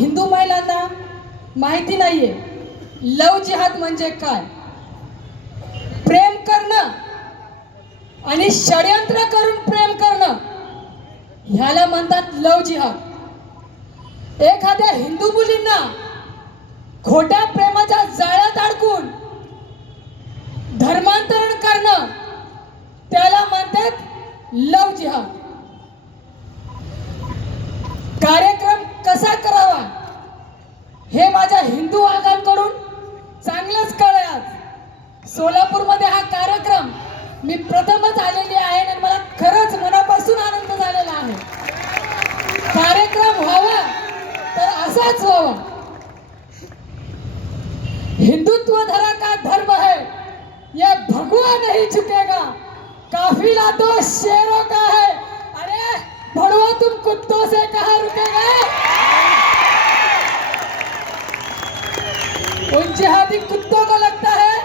हिंदू महिलांना माहिती नाहीये लव जिहाद म्हणजे काय. प्रेम करणं आणि षडयंत्र करून प्रेम करणं ह्याला म्हणतात लव जिहाद. एखाद्या हिंदू मुलींना खोट्या प्रेमाच्या जाळ्यात अडकून धर्मांतरण करणं त्याला म्हणतात लव जिहाद. कार्यक्रम कसा करावा हे माझ्या हिंदू बांधवांकडून चांगलंच कळलंय. आज सोलापूरमध्ये हा कार्यक्रम मी प्रथमच आलेली आहे आणि मला खरंच मनापासून आनंद झालेला आहे. कार्यक्रम व्हावा तर असाच व्हावा. हिंदुत्व धरा का धर्म है ये भगवा नहीं झुकेगा, काफिला तो शेरों का है, अरे भड़ुआ तुम कुत्तों से कहाँ रुकेगा. उन जिहादी कुत्तों को लगता है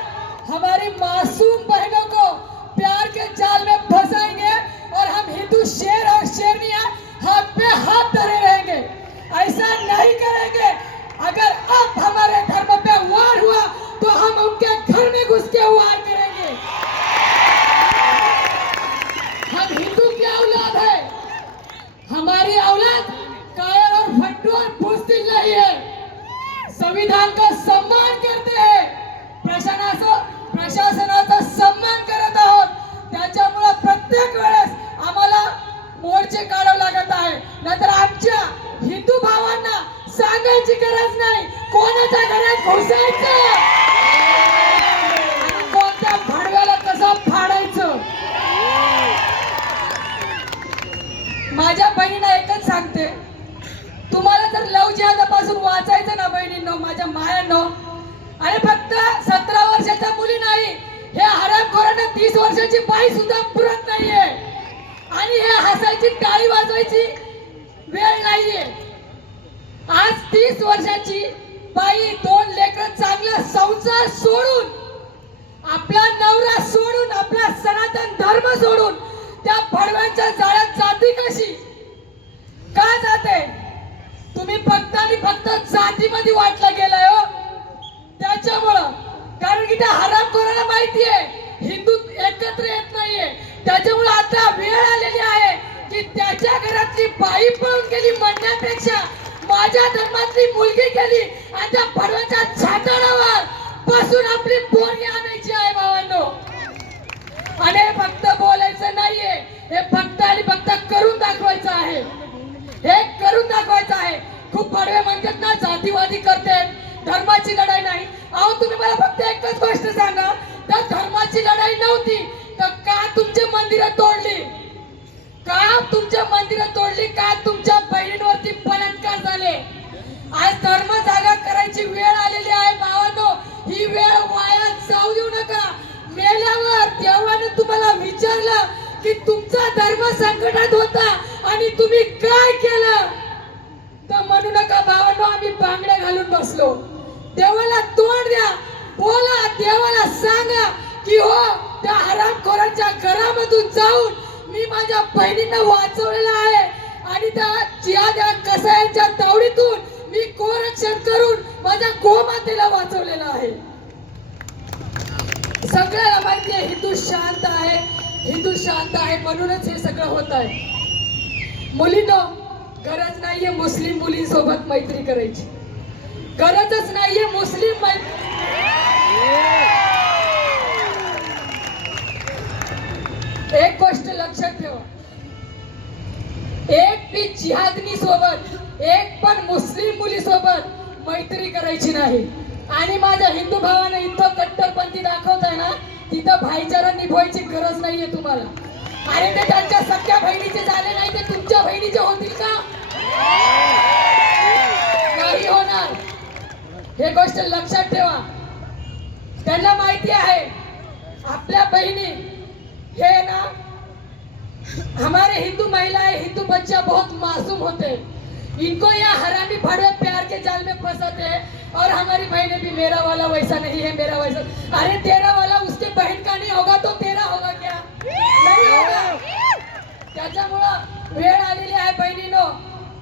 हमारी मासूम बहनों को प्यार के जाल में फंसाएंगे और हम हिंदू शेर और शेरनियां हाथ पे हाथ धरे रहेंगे. ऐसा नहीं करेंगे. अगर अब हमारे धर्म पे वार हुआ तो हम उनके घर में घुस के वार करेंगे. हम हिंदू की औलाद है. हमारी औलाद कायर और फट्टू और बुज़दिल नहीं है. संविधान का सम्मान करते हैं. प्रशासनाचा सम्मान करत आहोत. त्याच्यामुळे प्रत्येक वेळेस आम्हाला मोर्चे काढावे लागत आहे. नाहीतर आमच्या हिंदू भावांना सांगायची गरज नाही कोणाच्या घरात घुसायचं आणि कोणत्या भडव्याला कसं फाडायचं. माझ्या बहिणीला एकच सांगते, तुम्हाला जर लव जिहादापासून वाचायचं ना बहिणींनो, माझ्या मायांनो, अरे फक्त 17 वर्षाच्या मुली नाही, हे हरामखोरांना 30 वर्षाची बाई सुद्धा पुरत नाहीये आणि हे हसायची टाळी वाजवायची वेळ नाहीये. आज 30 वर्षाची बाई 2 लेकरं चांगला संसार सोडून, आपला नवरा सोडून, आपला सनातन धर्म सोडून त्या भडव्यांच्या जाळ्यात जाती कशी का जाते. तुम्ही फक्त आणि फक्त जातीमध्ये वाटला गेलाय हो. त्याच्यामुळं कारण की त्या हरामखोराला माहिती आहे हिंदू एकत्र येत नाहीये. त्याच्यामुळे आता वेळ आलेली आहे की त्याच्या घरातली बाई पळून गेली म्हणण्यापेक्षा माझ्या धर्मातली मुलगी गेली आणि त्या भडव्याच्या छाताडावर बसून आपली पोरगी आणायची आहे भावांनो. आणि हे फक्त बोलायचं नाहीये, हे फक्त आणि फक्त करून दाखवायचं आहे. हे करून दाखवायचं आहे. खूप भडवे म्हणतात ना जातीवादी करते, धर्माची लढाई नाही. अहो तुम्ही मला फक्त एकच गोष्ट सांगा, त्या धर्माची लढाई नव्हती तर का तुमचे मंदिरं तोडली, का तुमच्या मंदिरं तोडली, का तुमच्या बहिणींवरती बलात्कार झाले. आज धर्म जागा करायची वेळ आलेली आहे भावांनो. ही वेळ वाया जाऊ देऊ नका. मेल्यावर देवाने तुम्हाला विचारलं की तुमचा धर्म संकटात होता आणि तुम्ही काय केलं, तर म्हणू नका भावांनो आम्ही बांगड्या घालून बसलो. देवाला तोंड द्या, बोला, देवाला सांगा की हो त्या हरामखोरांच्या घरामधून जाऊन मी माझ्या बहिणींना वाचवलेलं आहे आणि त्या जिहाद्या कसायांच्या तावडीतून मी गोरक्षण करून माझ्या गोमातेला वाचवलेलं आहे. सगळ्याला माहिती आहे हिंदू शांत आहे, हिंदू शांत आहे म्हणूनच हे सगळं होत आहे. मुलींनो, गरज नाहीये मुस्लिम मुलींसोबत मैत्री करायची, गरजच नाहीये मुस्लिम एक गोष्ट लक्षात ठेवा, एक बी जिहादनी सोबत, एक पण मुस्लिम मुली सोबत मैत्री करायची नाही. आणि माझ्या हिंदू भावाने इथं कट्टरपंथी दाखवताय ना, तिथं भाईचारा निभवायची गरज नाहीये तुम्हाला. आणि ते त्यांच्या सख्या बहिणीचे झाले नाही ते तुमच्या बहिणीचे होतील का? नाही होणार. हे गोष्ट लक्षात ठेवा. त्यांना माहिती आहे आपल्या बहिणी हे ना, हमारे हिंदू महिलाएं, हिंदू बच्चा बहुत मासूम होते, इनको या हरामी भड़वे प्यार के जाल में फंसाते हैं और हमारी बहनें भी मेरा वाला वैसा नहीं है, मेरा वैसा. अरे तेरा वाला उसके बहन का नहीं होगा तो तेरा होगा क्या? नहीं होगा. त्याच्यामुळे वेळ आलेली आहे बहिणीनो,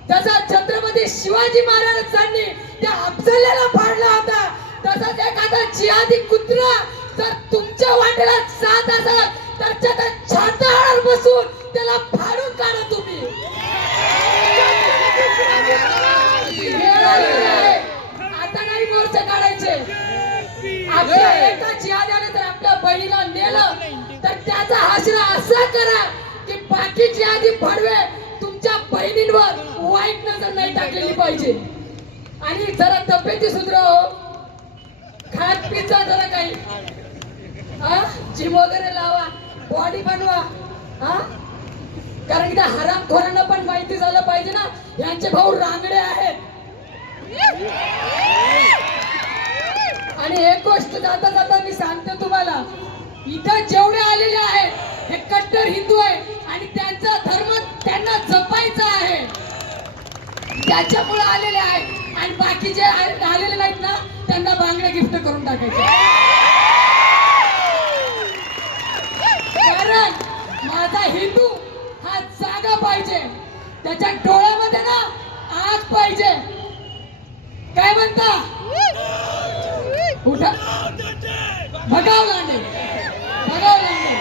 जसा छत्रपती शिवाजी महाराजांनी त्या अफजल्याला फाडला होता, तसाच एखादा जिहादी कुत्रा जर तुमच्या वाटेला जात असेल तर त्याच्या छातावर बसून त्याला फाडून काढा तुम्ही. आता नाही मोर्चा काढायचे. आपल्या एका जिहाद्याने जर आपल्या बहिणीला नेलं तर त्याचा आसरा असा करा की बाकी जिहादी भडवे तुमच्या बहिणींवर वाईट नजर नाही टाकलेली पाहिजे. आणि जरा तब्येती सुधरव, खात पिझ्झा जरा काही जिम वगैरे लावा, बॉडी बनवा. कारण की त्या हरामखोरांना पण माहिती झालं पाहिजे ना यांचे भाऊ रांगडे आहेत. आणि एक गोष्ट जाता जाता मी सांगतो तुम्हाला, इथं जेवढे आलेले आहेत हे कट्टर हिंदू आहे आणि त्यांचा धर्म त्यांना जपायचा आहे, त्याच्यामुळे आलेले आहेत. आणि बाकीचे आलेले नाहीत ना त्यांना बांगड्या गिफ्ट करून टाकायचे. कारण माझा हिंदू हा जागा पाहिजे, त्याच्या डोळ्यामध्ये ना आग पाहिजे. काय म्हणता? उठा, भगाव लांडे, भगाव लांडे.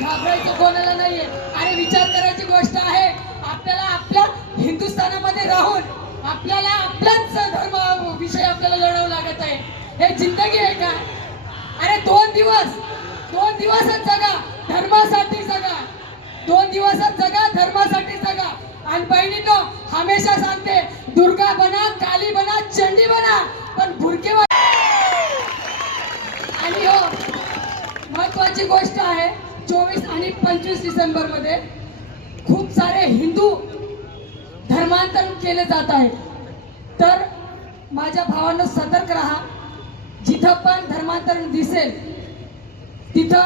घाबरायचं कोणाला नाहीये. अरे विचार करायची गोष्ट आहे. आपल्याला आपल्या हिंदुस्थानामध्ये राहून आपल्याला आपल्याच धर्म विषय आपल्याला लढावं लागत आहे. हे जिंदगी आहे का? अरे 2 दिवसच जगा, धर्मासाठी जगा. 2 दिवसच जगा, धर्मासाठी जगा. आणि बहिणींनो, हमेशा सांगते, दुर्गा बना, काली बना, चंडी बना, पण बुरके. आणि हो, महत्वाची गोष्ट आहे, 24 आणि 25 डिसेंबर मध्ये खूप सारे हिंदू धर्मांतरण केले जात आहे. तर माझ्या भावांनो, सतर्क राहा. जिथं पण धर्मांतरण दिसेल तिथं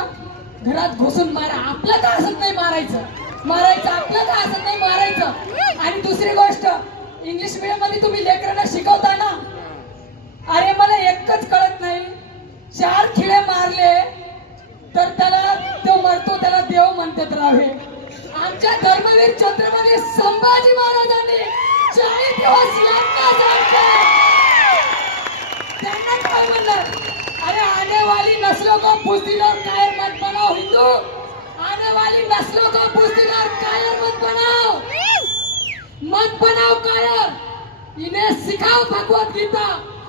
घरात घुसून मारा. आपलं का असत नाही मारायचं, आपलं का असत नाही मारायचं. आणि दुसरी गोष्ट, इंग्लिश मीडियम मध्ये तुम्ही लेकरांना शिकवता ना, अरे मला एकच कळत नाही, 4 खिळे मारले तर त्याला तो मरतो, त्याला देव म्हणतात रावे. आमच्या धर्मवीर छत्रपती संभाजी महाराजांनी 40 दिवस त्यांना काय म्हणलं? अरे आने वाली नस्लों को बुज़दिल और कायर मत बनाओ हिंदू, आने वाली नस्लों को बुज़दिल और कायर मत बनाओ कायर. इन्हें सिखाओ भगवत गीता,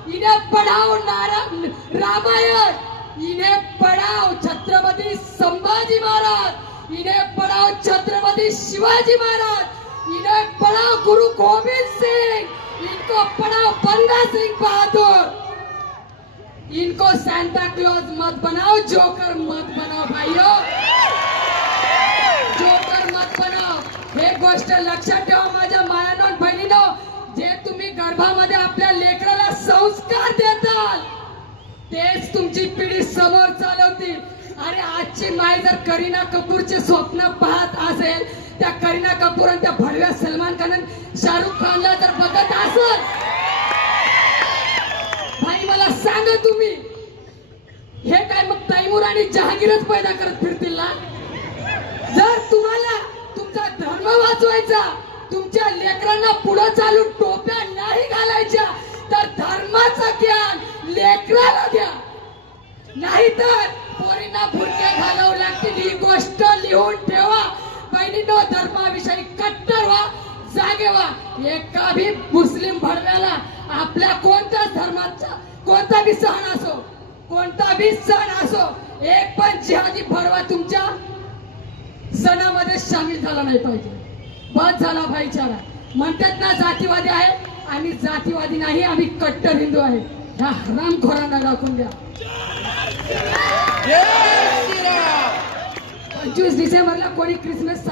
इन्हें पढ़ाओ रामायण, इन्हें पढ़ाओ छत्रपति संभाजी महाराज, इन्हें पढ़ाओ छत्रपति शिवाजी महाराज, इन्हें पढ़ाओ गुरु गोविंद सिंह, इनको पढ़ाओ बंदा सिंह बहादुर. इनको सैंटा क्लॉज मत बनाओ, जोकर मत बनाओ भाइयों, जोकर मत बनाओ. हे गोष्ट लक्षात ठेवा माझ्या मायानो आणि बहिणीनो. जे तुम्ही गर्भामध्ये आपल्या लेकराला संस्कार देताल तेच तुमची पिढी समोर चालवतील. आणि आजची माय जर करीना कपूरचे स्वप्न पाहत असेल, त्या करीना कपूर आणि त्या भडव्या सलमान खान, शाहरुख खानला जर बघत असेल, भाई मला सांगा तुम्ही, हे काय मग तैमूर आणि जहांगीरच पैदा करत फिरतील ना? जर तुम्हाला तुमचा धर्म वाचवायचा, तुमच्या लेकरांना पुढे चालून टोप्या नाही घालायच्या, तर धर्माचं ज्ञान लेकराला द्या. नाहीतर पोरींना बुरक्या घालावं लागतील. ही गोष्ट लिहून ठेवा बहिणींनो. धर्माविषयी कट्टर व्हा, जागे व्हा. एका भी मुस्लिम भडव्याला आपल्या कोणत्याच धर्माचा कोणता भी सण असो, कोणता भी सण असो, एक पण जिहादी भडवा तुमच्या सणामध्ये सामील झाला नाही पाहिजे. बस झाला भाईचारा. म्हणतात ना जातीवादी आहे, आम्ही जातीवादी नाही, आम्ही कट्टर हिंदू आहे. ह्या हरामखोरांना दाखवून द्या. 25 डिसेंबरला कोणी क्रिसमस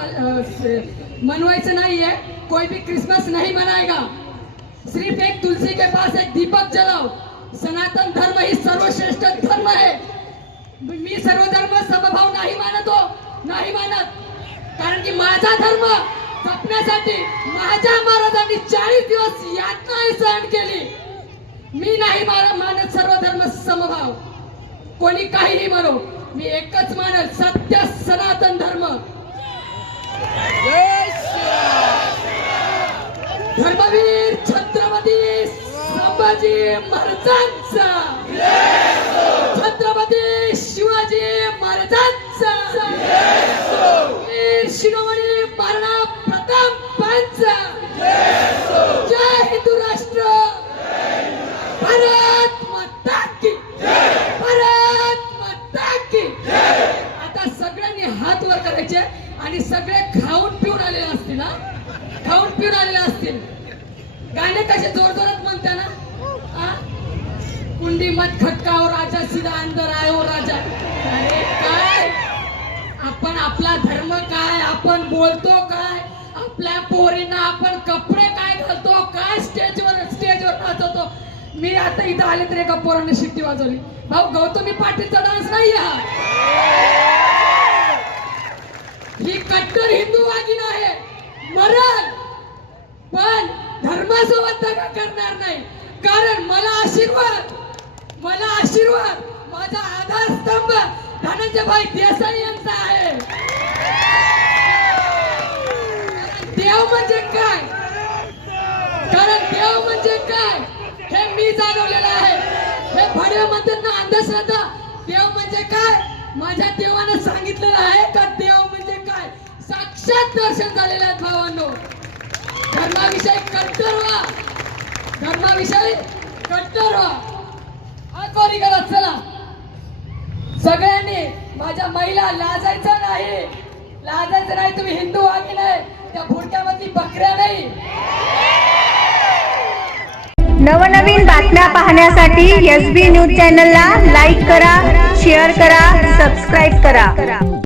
मनवायचं नाहीये. कोई भी क्रिसमस नहीं मनाएगा. सिर्फ एक तुलसी के पास एक दीपक जलाओ. सनातन धर्म ही सर्वश्रेष्ठ धर्म है. मी सर्वधर्म समभाव नाही मानतो, नाही मानत. कारण की माझा धर्म जपण्यासाठी माझ्या महाराजांनी 40 दिवस यातना सहन केली. मी नाही मानत सर्वधर्म समभाव. कोणी काहीही म्हणो, मी एकच मानत, सत्य सनातन धर्म. धर्मवीर छत्रपती संभाजी महाराजांचा, छत्रपती शिवाजी महाराजांचा, वीर शिरोमणी महाराणा प्रतापांचा, जय हिंदू राष्ट्र, भारत माता की, भारत माता की. आता सगळ्यांनी हात वर करायचे आणि सगळे खाऊन पिऊन आलेले असतील ना, खाऊन पिऊन आलेले असतील. गाणे कसे जोर जोरात म्हणता ना, कुंडी मत खटकाओ राजा सीधा अंदर आयो राजा. अरे काय आपण, आपला धर्म काय, आपण बोलतो काय, आपल्या पोरींना आपण कपडे काय घालतो, काय स्टेजवर नाचवतो. मी आता इथं आले तर एका पोराने शिट्टी वाजवली. भाऊ गौतमी पाटीलचा डान्स नाही हा, ही कट्टर हिंदू वागिन आहे. मरण पण धर्मासोबत दगा करणार नाही. कारण मला आशीर्वाद, माझा आधारस्तंभ धनंजयभाई देसाई यांचा आहे. देव म्हणजे काय, कारण देव म्हणजे काय हे मी जाणवलेलं आहे. हे भडे म्हणतात ना अंधश्रद्धा, देव म्हणजे काय, माझ्या देवानं सांगितलेलं आहे का देव म्हणजे काय. साक्षात दर्शन झालेलं आहे भावांनो. धर्माविषयी कट्टर व्हा, धर्माविषयी कट्टर व्हा. आकोरी करा. चला सगळ्यांनी, माझ्या महिला लाजायचं नाही, लाजायचं नाही. तुम्ही हिंदू वागी नाही, त्या भुडक्यामधली बकऱ्या नाही. नवनवीन बातम्या पाहण्यासाठी SB न्यूज चॅनलला लाईक करा, शेअर करा, सबस्क्राईब करा.